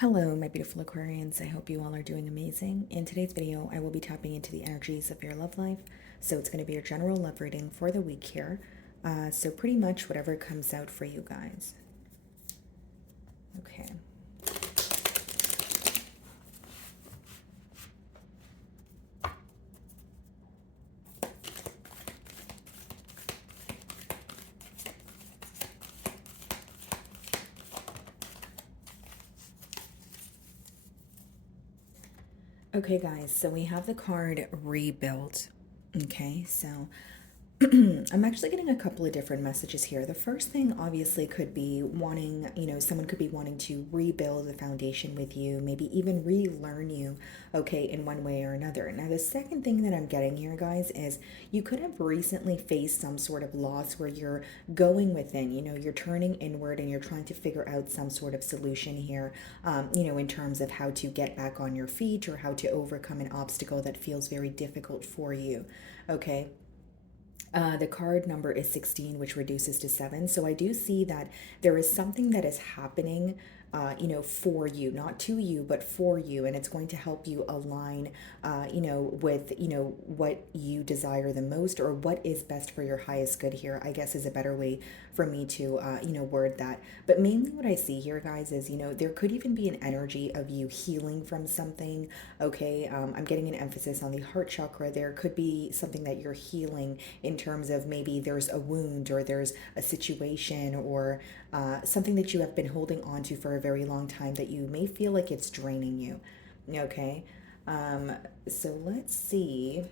Hello, my beautiful Aquarians. I hope you all are doing amazing. In today's video, I will be tapping into the energies of your love life. So it's going to be a general love reading for the week here. So pretty much whatever comes out for you guys. Okay. Okay, guys, so we have the card Rebuild. Okay, so I'm actually getting a couple of different messages here. The first thing obviously could be wanting, someone could be wanting to rebuild the foundation with you, maybe even relearn you, okay, in one way or another. Now, the second thing that I'm getting here, guys, is you could have recently faced some sort of loss where you're going within, you're turning inward and you're trying to figure out some sort of solution here, in terms of how to get back on your feet or how to overcome an obstacle that feels very difficult for you, okay? The card number is 16, which reduces to 7. So I do see that there is something that is happening, for you, not to you, but for you. And it's going to help you align, with, what you desire the most or what is best for your highest good here, I guess is a better way for me to, word that. But mainly what I see here, guys, is, there could even be an energy of you healing from something. Okay. I'm getting an emphasis on the heart chakra. There could be something that you're healing in terms of maybe there's a wound or there's a situation or something that you have been holding on to for a very long time that you may feel like it's draining you. Okay. So let's see.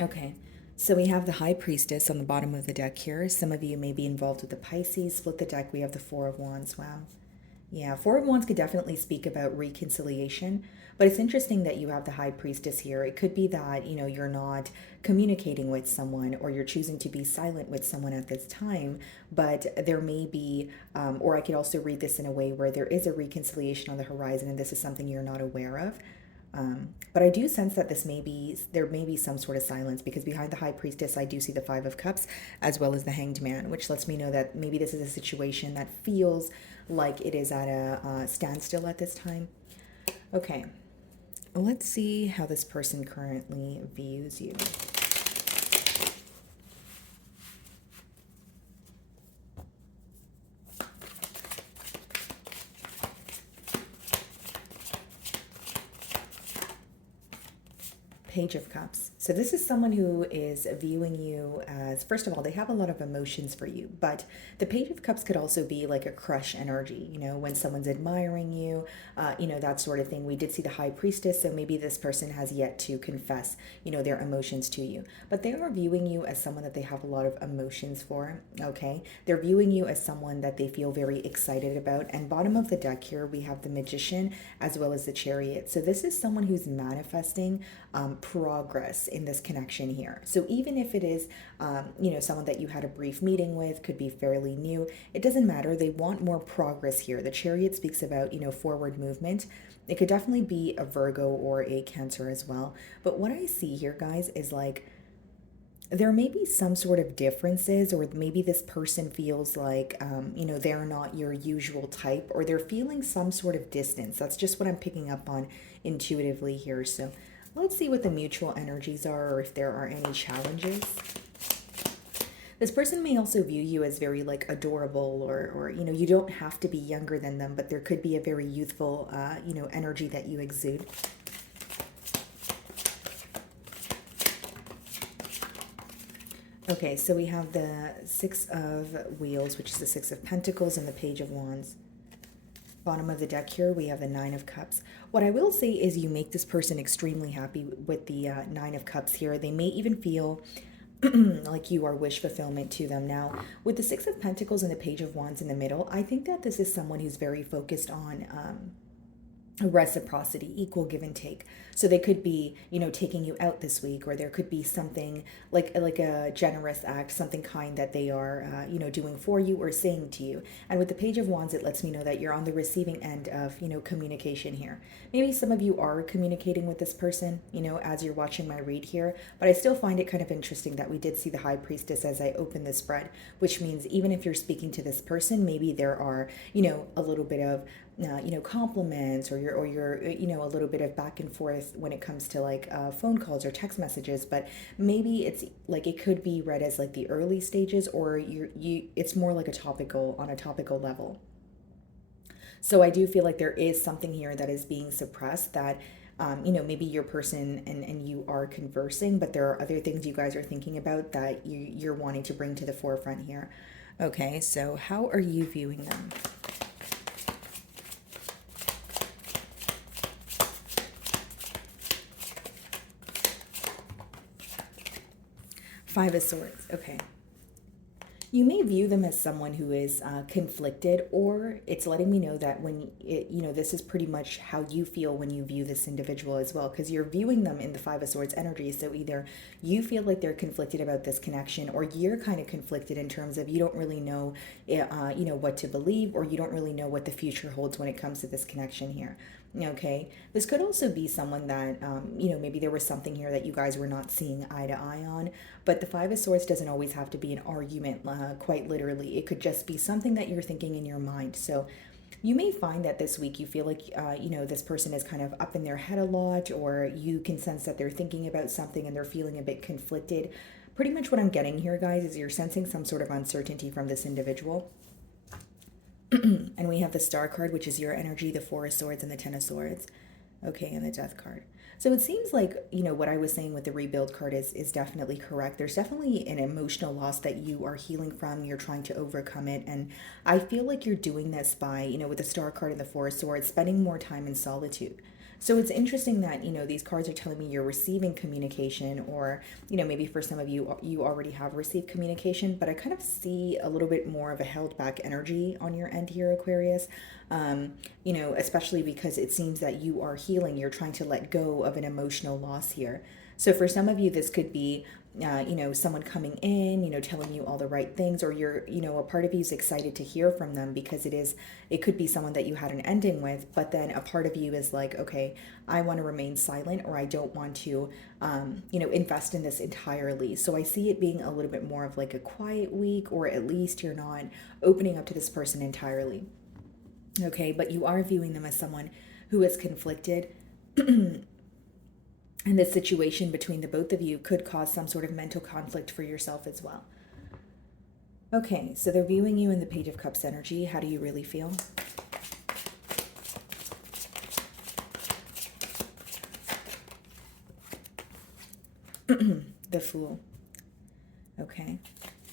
Okay, so we have the High Priestess on the bottom of the deck here. Some of you may be involved with the Pisces. Split the deck, we have the Four of Wands. Wow. Yeah, Four of Wands could definitely speak about reconciliation, but it's interesting that you have the High Priestess here. It could be that, you're not communicating with someone or you're choosing to be silent with someone at this time, but there may be, or I could also read this in a way where there is a reconciliation on the horizon and this is something you're not aware of. But I do sense that there may be some sort of silence because behind the High Priestess, I do see the Five of Cups as well as the Hanged Man, which lets me know that maybe this is a situation that feels like it is at a standstill at this time. Okay, let's see how this person currently views you. Page of Cups. So this is someone who is viewing you as, first of all, they have a lot of emotions for you, but the Page of Cups could also be like a crush energy, when someone's admiring you, that sort of thing. We did see the High Priestess, so maybe this person has yet to confess, their emotions to you, but they are viewing you as someone that they have a lot of emotions for, okay? They're viewing you as someone that they feel very excited about, and bottom of the deck here, we have the Magician as well as the Chariot. So this is someone who's manifesting progress in this connection here. So even if it is, someone that you had a brief meeting with, could be fairly new, it doesn't matter. They want more progress here. The Chariot speaks about, forward movement. It could definitely be a Virgo or a Cancer as well. But what I see here, guys, is like, there may be some sort of differences, or maybe this person feels like, they're not your usual type, or they're feeling some sort of distance. That's just what I'm picking up on intuitively here. So let's see what the mutual energies are or if there are any challenges. This person may also view you as very like adorable or you don't have to be younger than them, but there could be a very youthful, energy that you exude. Okay, so we have the Six of Wheels, which is the Six of Pentacles, and the Page of Wands. Bottom of the deck here, we have the Nine of Cups. What I will say is you make this person extremely happy with the Nine of Cups here. They may even feel like you are wish fulfillment to them. Now, with the Six of Pentacles and the Page of Wands in the middle, I think that this is someone who's very focused on reciprocity, equal give and take. So they could be, taking you out this week, or there could be something like a generous act, something kind that they are, doing for you or saying to you. And with the Page of Wands, it lets me know that you're on the receiving end of, communication here. Maybe some of you are communicating with this person, as you're watching my read here, but I still find it kind of interesting that we did see the High Priestess as I open this spread, which means even if you're speaking to this person, maybe there are, a little bit of compliments, or you're a little bit of back and forth when it comes to like phone calls or text messages. But maybe it's like it could be read as like the early stages, or it's more like on a topical level. So I do feel like there is something here that is being suppressed, that maybe your person and you are conversing, but there are other things you guys are thinking about that you're wanting to bring to the forefront here. Okay, so how are you viewing them? Five of Swords. Okay. You may view them as someone who is conflicted, or it's letting me know that this is pretty much how you feel when you view this individual as well, because you're viewing them in the Five of Swords energy. So either you feel like they're conflicted about this connection, or you're kind of conflicted in terms of you don't really know, what to believe, or you don't really know what the future holds when it comes to this connection here. Okay, this could also be someone that, maybe there was something here that you guys were not seeing eye to eye on. But the Five of Swords doesn't always have to be an argument, quite literally. It could just be something that you're thinking in your mind. So you may find that this week you feel like, this person is kind of up in their head a lot, or you can sense that they're thinking about something and they're feeling a bit conflicted. Pretty much what I'm getting here, guys, is you're sensing some sort of uncertainty from this individual. And we have the Star card, which is your energy, the Four of Swords, and the Ten of Swords. Okay, and the Death card. So it seems like, what I was saying with the Rebuild card is definitely correct. There's definitely an emotional loss that you are healing from. You're trying to overcome it. And I feel like you're doing this by, with the Star card and the Four of Swords, spending more time in solitude. So it's interesting that, these cards are telling me you're receiving communication, or, maybe for some of you, you already have received communication, but I kind of see a little bit more of a held back energy on your end here, Aquarius. Especially because it seems that you are healing. You're trying to let go of an emotional loss here. So for some of you, this could be, someone coming in, telling you all the right things, or you're, a part of you is excited to hear from them because it could be someone that you had an ending with, but then a part of you is like, okay, I want to remain silent, or I don't want to, invest in this entirely. So I see it being a little bit more of like a quiet week, or at least you're not opening up to this person entirely. Okay, but you are viewing them as someone who is conflicted. And this situation between the both of you could cause some sort of mental conflict for yourself as well. Okay, so they're viewing you in the Page of Cups energy. How do you really feel? The Fool. Okay,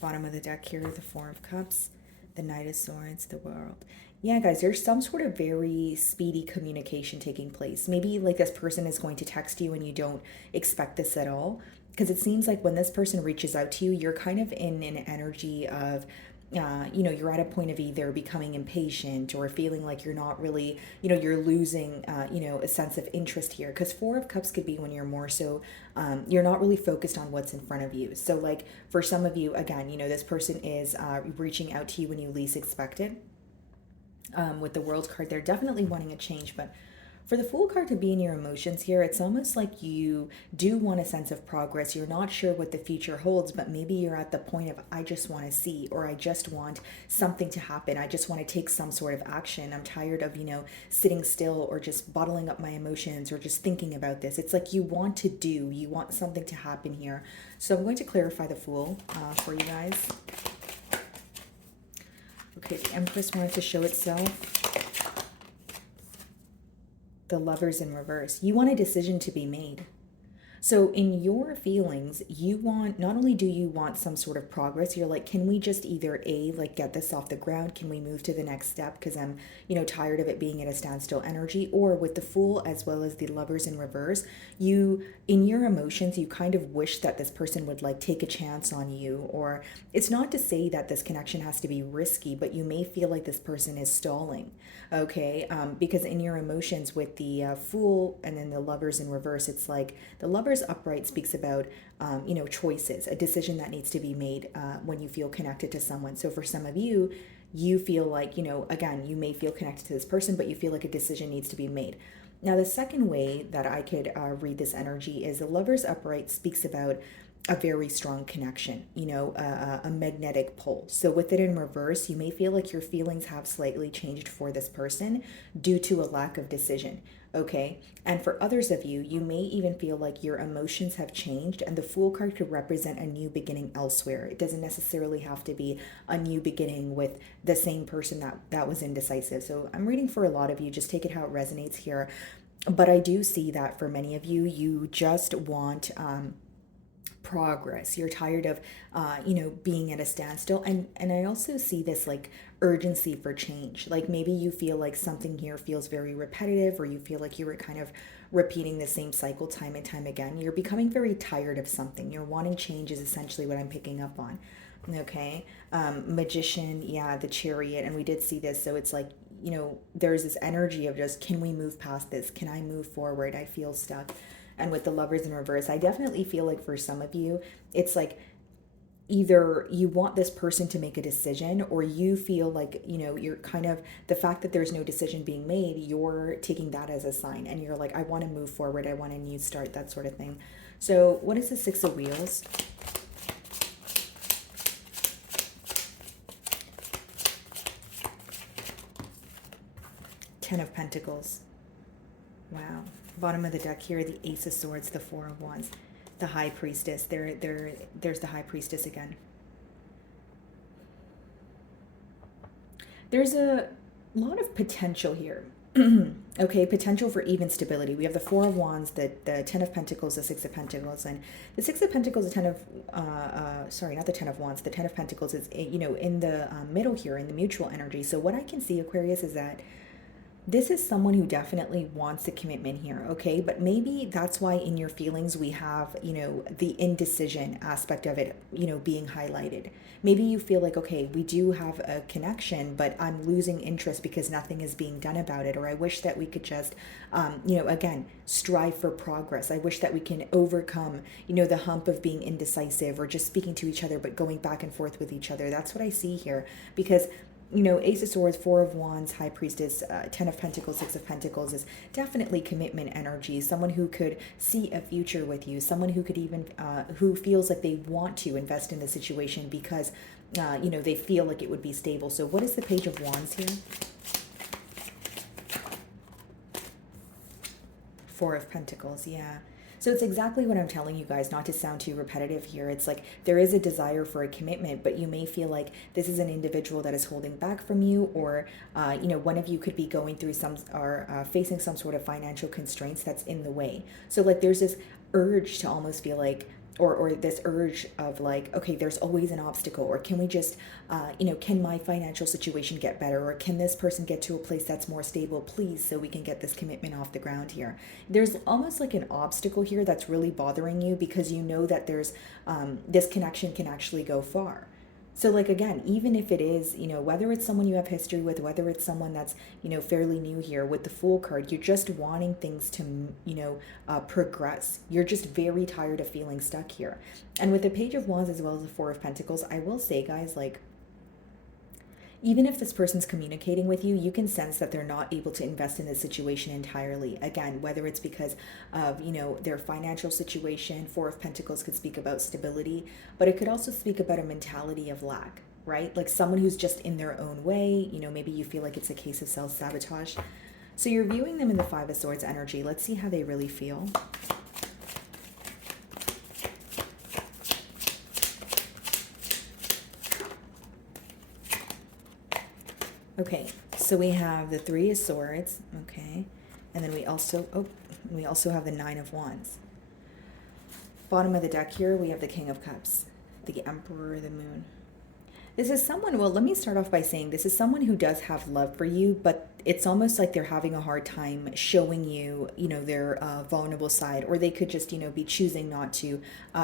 bottom of the deck here, the Four of Cups, the Knight of Swords, the World. Yeah, guys, there's some sort of very speedy communication taking place. Maybe like this person is going to text you and you don't expect this at all. Because it seems like when this person reaches out to you, you're kind of in an energy of, you're at a point of either becoming impatient or feeling like you're not really, you're losing, a sense of interest here. Because Four of Cups could be when you're more so, you're not really focused on what's in front of you. So like for some of you, again, this person is reaching out to you when you least expect it. With the World card, they're definitely wanting a change, but for the Fool card to be in your emotions here, it's almost like you do want a sense of progress. You're not sure what the future holds, but maybe you're at the point of, I just want to see, or I just want something to happen. I just want to take some sort of action. I'm tired of, sitting still or just bottling up my emotions or just thinking about this. It's like you want something to happen here. So I'm going to clarify the Fool for you guys. Okay, the Empress wanted to show itself. The Lovers in reverse. You want a decision to be made. So in your feelings, you want, not only do you want some sort of progress, you're like, can we just either A, like get this off the ground? Can we move to the next step? Because I'm, tired of it being at a standstill energy. Or with the Fool as well as the Lovers in reverse, you, in your emotions, you kind of wish that this person would like take a chance on you. Or it's not to say that this connection has to be risky, but you may feel like this person is stalling. Okay, because in your emotions with the Fool and then the Lovers in reverse, it's like the Lovers upright speaks about choices, a decision that needs to be made when you feel connected to someone. So for some of you, you feel like, again, you may feel connected to this person, but you feel like a decision needs to be made. Now, the second way that I could read this energy is the Lovers upright speaks about a very strong connection, a magnetic pull. So with it in reverse, you may feel like your feelings have slightly changed for this person due to a lack of decision. Okay. And for others of you, you may even feel like your emotions have changed, and the Fool card could represent a new beginning elsewhere. It doesn't necessarily have to be a new beginning with the same person that was indecisive. So I'm reading for a lot of you, just take it how it resonates here. But I do see that for many of you, you just want progress. You're tired of being at a standstill. And I also see this like urgency for change. Like maybe you feel like something here feels very repetitive, or you feel like you were kind of repeating the same cycle time and time again. You're becoming very tired of something. You're wanting change is essentially what I'm picking up on. Okay. Magician, yeah, the Chariot, and we did see this. So it's like, there's this energy of just, can we move past this? Can I move forward? I feel stuck. And with the Lovers in reverse, I definitely feel like for some of you, it's like either you want this person to make a decision, or you feel like, you're kind of, the fact that there's no decision being made, you're taking that as a sign. And you're like, I want to move forward. I want a new start, that sort of thing. So what is the Six of Wheels? Ten of Pentacles. Wow. Bottom of the deck here, the Ace of Swords, the Four of Wands, the High Priestess. There's the High Priestess again. There's a lot of potential here. Okay, potential for even stability. We have the Four of Wands, the Ten of Pentacles, the Six of Pentacles, and the Six of Pentacles, the Ten of, sorry, not the Ten of Wands, the Ten of Pentacles is, in the middle here, in the mutual energy. So what I can see, Aquarius, is that this is someone who definitely wants a commitment here, okay? But maybe that's why in your feelings we have, the indecision aspect of it, being highlighted. Maybe you feel like, okay, we do have a connection, but I'm losing interest because nothing is being done about it. Or I wish that we could just, again, strive for progress. I wish that we can overcome, the hump of being indecisive or just speaking to each other, but going back and forth with each other. That's what I see here, because Ace of Swords, Four of Wands, High Priestess, Ten of Pentacles, Six of Pentacles is definitely commitment energy. Someone who could see a future with you. Someone who could even, who feels like they want to invest in the situation because, they feel like it would be stable. So what is the Page of Wands here? Four of Pentacles, yeah. So it's exactly what I'm telling you guys, not to sound too repetitive here. It's like there is a desire for a commitment, but you may feel like this is an individual that is holding back from you, or, one of you could be going through some, or facing some sort of financial constraints that's in the way. So like there's this urge to almost feel like, or this urge of like, okay, there's always an obstacle, or can we just, can my financial situation get better, or can this person get to a place that's more stable, please, so we can get this commitment off the ground here. There's almost like an obstacle here that's really bothering you because you know that there's, this connection can actually go far. So like, again, even if it is, whether it's someone you have history with, whether it's someone that's, fairly new here, with the Fool card, you're just wanting things to, progress. You're just very tired of feeling stuck here. And with the Page of Wands as well as the Four of Pentacles, I will say, guys, like, even if this person's communicating with you, you can sense that they're not able to invest in the situation entirely. Again, whether it's because of, their financial situation. Four of Pentacles could speak about stability, but it could also speak about a mentality of lack, right? Like someone who's just in their own way. Maybe you feel like it's a case of self-sabotage. So you're viewing them in the Five of Swords energy. Let's see how they really feel. Okay, so we have the Three of Swords, okay, and then we also have the Nine of Wands. Bottom of the deck here, we have the King of Cups, the Emperor, the Moon. This is someone, well, let me start off by saying this is someone who does have love for you, but it's almost like they're having a hard time showing you, their vulnerable side, or they could just, be choosing not to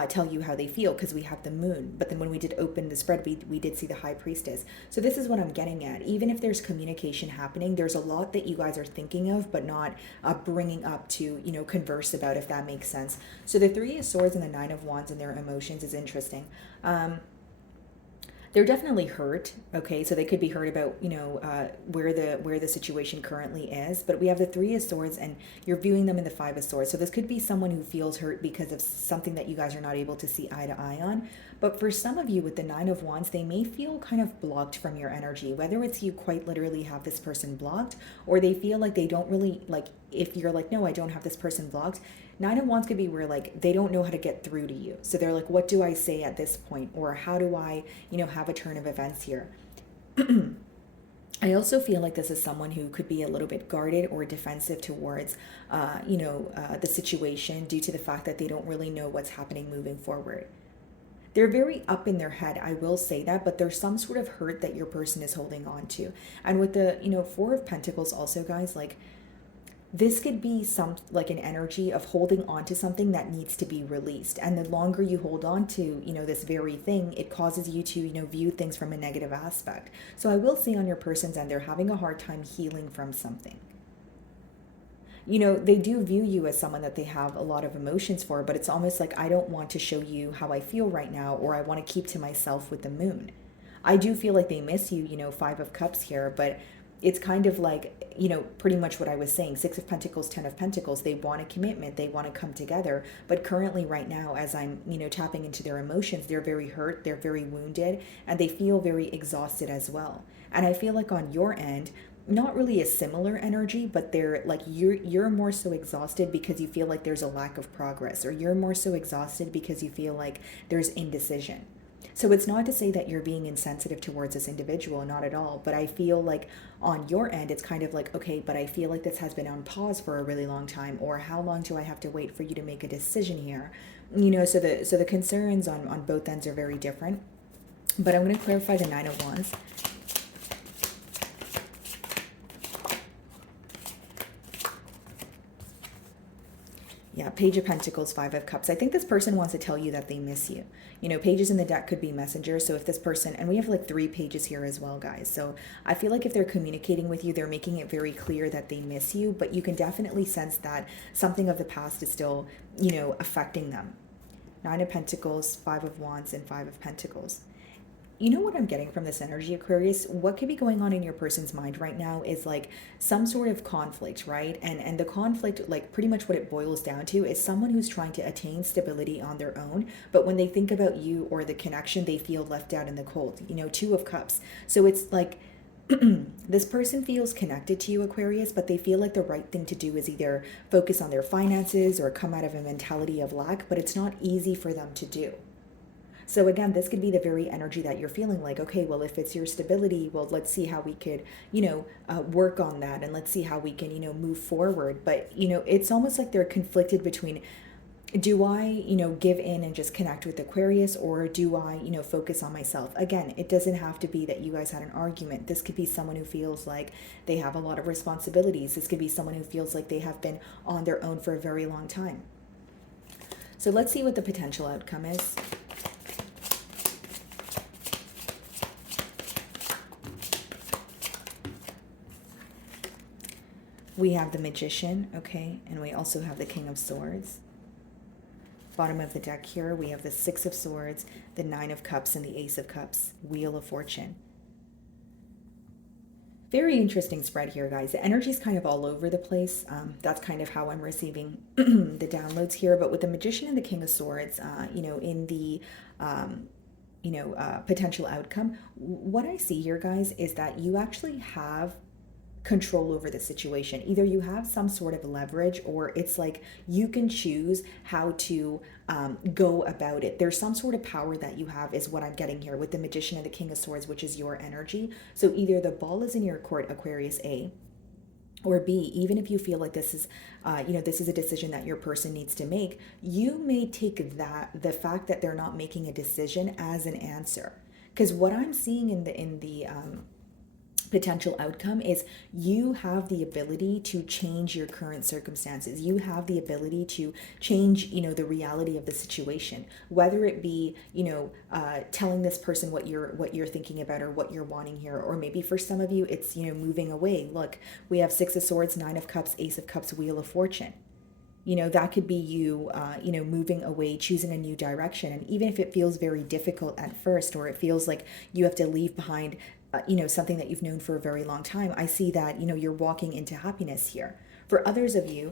tell you how they feel because we have the moon. But then when we did open the spread, we did see the High Priestess. So this is what I'm getting at. Even if there's communication happening, there's a lot that you guys are thinking of, but not bringing up to, converse about, if that makes sense. So the Three of Swords and the Nine of Wands and their emotions is interesting. They're definitely hurt. Okay, so they could be hurt about where the situation currently is. But we have the Three of Swords, and you're viewing them in the Five of Swords. So this could be someone who feels hurt because of something that you guys are not able to see eye to eye on. But for some of you with the Nine of Wands, they may feel kind of blocked from your energy. Whether it's you quite literally have this person blocked, or they feel like they don't really like. If you're like, no, I don't have this person blocked. Nine of Wands could be where like they don't know how to get through to you. So they're like, what do I say at this point? Or how do I, have a turn of events here? I also feel like this is someone who could be a little bit guarded or defensive towards, the situation due to the fact that they don't really know what's happening moving forward. They're very up in their head, I will say that, but there's some sort of hurt that your person is holding on to. And with the, Four of Pentacles also, guys, like, this could be an energy of holding on to something that needs to be released. And the longer you hold on to, this very thing, it causes you to, view things from a negative aspect. So I will say on your person's end, they're having a hard time healing from something. They do view you as someone that they have a lot of emotions for, but it's almost like, I don't want to show you how I feel right now, or I want to keep to myself with the moon. I do feel like they miss you, Five of Cups here, but it's kind of like, pretty much what I was saying. Six of Pentacles, Ten of Pentacles, they want a commitment, they want to come together. But currently right now, as I'm, tapping into their emotions, they're very hurt, they're very wounded, and they feel very exhausted as well. And I feel like on your end, not really a similar energy, but they're like, you're more so exhausted because you feel like there's a lack of progress, or you're more so exhausted because you feel like there's indecision. So it's not to say that you're being insensitive towards this individual, not at all. But I feel like on your end, it's kind of like, okay, but I feel like this has been on pause for a really long time, or how long do I have to wait for you to make a decision here? So the concerns on both ends are very different. But I'm going to clarify the Nine of Wands. Yeah, Page of Pentacles, Five of Cups. I think this person wants to tell you that they miss you. Pages in the deck could be messengers. So if this person, and we have like 3 pages here as well, guys. So I feel like if they're communicating with you, they're making it very clear that they miss you, but you can definitely sense that something of the past is still, affecting them. Nine of Pentacles, Five of Wands, and Five of Pentacles. You know what I'm getting from this energy, Aquarius? What could be going on in your person's mind right now is like some sort of conflict, right? And the conflict, like pretty much what it boils down to is someone who's trying to attain stability on their own, but when they think about you or the connection, they feel left out in the cold. Two of Cups. So it's like this person feels connected to you, Aquarius, but they feel like the right thing to do is either focus on their finances or come out of a mentality of lack, but it's not easy for them to do. So again, this could be the very energy that you're feeling like, okay, well, if it's your stability, well, let's see how we could, work on that. And let's see how we can, move forward. But, it's almost like they're conflicted between, do I, give in and just connect with Aquarius, or do I, focus on myself? Again, it doesn't have to be that you guys had an argument. This could be someone who feels like they have a lot of responsibilities. This could be someone who feels like they have been on their own for a very long time. So let's see what the potential outcome is. We have the Magician, okay, and we also have the King of Swords. Bottom of the deck here, we have the Six of Swords, the Nine of Cups, and the Ace of Cups, Wheel of Fortune. Very interesting spread here, guys. The energy is kind of all over the place. That's kind of how I'm receiving the downloads here. But with the Magician and the King of Swords, in the potential outcome, what I see here, guys, is that you actually have control over the situation. Either you have some sort of leverage, or it's like you can choose how to go about it. There's some sort of power that you have, is what I'm getting here with the Magician and the King of Swords, which is your energy. So either the ball is in your court, Aquarius A, Or B, even if you feel like this is, this is a decision that your person needs to make, you may take the fact that they're not making a decision as an answer. Because what I'm seeing in the potential outcome is you have the ability to change your current circumstances. You have the ability to change, the reality of the situation, whether it be, telling this person what you're thinking about or what you're wanting here, or maybe for some of you it's, moving away. Look, we have Six of Swords, Nine of Cups, Ace of Cups, Wheel of Fortune. That could be you, moving away, choosing a new direction. And even if it feels very difficult at first, or it feels like you have to leave behind, something that you've known for a very long time, I see that, you're walking into happiness here. For others of you,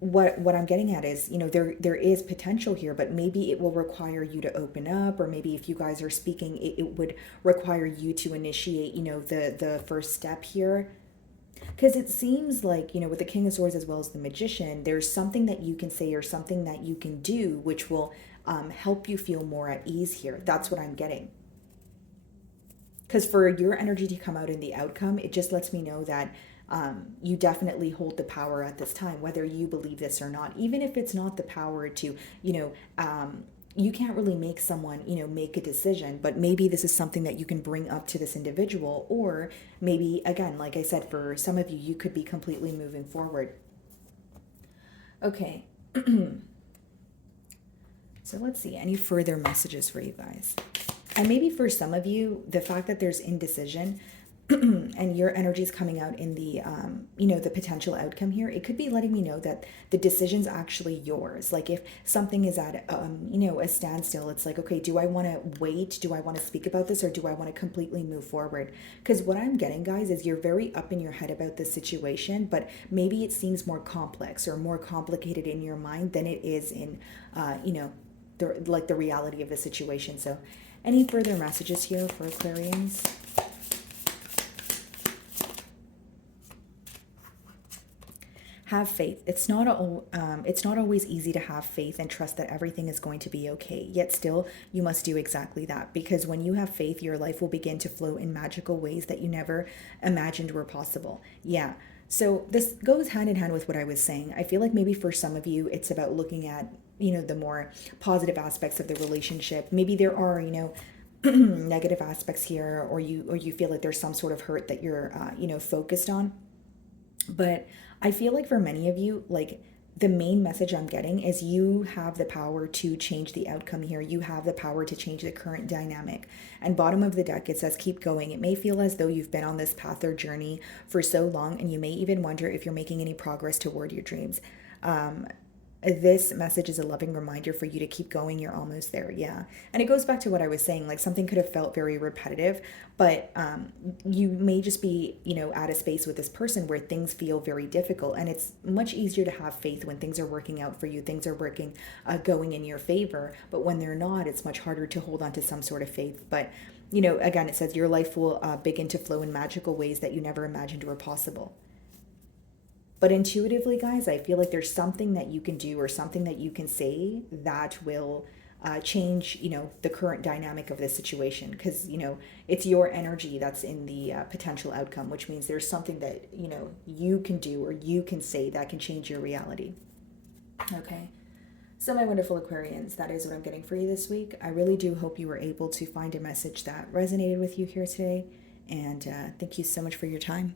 what I'm getting at is, there is potential here, but maybe it will require you to open up, or maybe if you guys are speaking, it would require you to initiate, the first step here. Because it seems like, with the King of Swords as well as the Magician, there's something that you can say or something that you can do which will help you feel more at ease here. That's what I'm getting. Because for your energy to come out in the outcome, it just lets me know that you definitely hold the power at this time, whether you believe this or not. Even if it's not the power to, you can't really make someone, make a decision, but maybe this is something that you can bring up to this individual. Or maybe, again, like I said, for some of you, you could be completely moving forward. Okay. So let's see, any further messages for you guys? And maybe for some of you, the fact that there's indecision and your energy is coming out in the, the potential outcome here, it could be letting me know that the decision's actually yours. Like if something is at, a standstill, it's like, okay, do I want to wait? Do I want to speak about this, or do I want to completely move forward? Because what I'm getting, guys, is you're very up in your head about this situation, but maybe it seems more complex or more complicated in your mind than it is in, the reality of the situation. So any further messages here for Aquarians? Have faith. It's not always easy to have faith and trust that everything is going to be okay. Yet still, you must do exactly that, because when you have faith, your life will begin to flow in magical ways that you never imagined were possible. Yeah. So this goes hand in hand with what I was saying. I feel like maybe for some of you, it's about looking at, the more positive aspects of the relationship. Maybe there are, negative aspects here, or you feel like there's some sort of hurt that you're, focused on. But I feel like for many of you, like the main message I'm getting is you have the power to change the outcome here. You have the power to change the current dynamic. And bottom of the deck, it says keep going. It may feel as though you've been on this path or journey for so long, and you may even wonder if you're making any progress toward your dreams. This message is a loving reminder for you to keep going. You're almost there. Yeah. And it goes back to what I was saying, like something could have felt very repetitive, but you may just be, at a space with this person where things feel very difficult. And it's much easier to have faith when things are working out for you, things are going in your favor. But when they're not, it's much harder to hold on to some sort of faith. But, again, it says your life will begin to flow in magical ways that you never imagined were possible. But intuitively, guys, I feel like there's something that you can do or something that you can say that will change, the current dynamic of this situation. Because, it's your energy that's in the potential outcome, which means there's something that, you can do or you can say that can change your reality. Okay. So my wonderful Aquarians, that is what I'm getting for you this week. I really do hope you were able to find a message that resonated with you here today. And thank you so much for your time.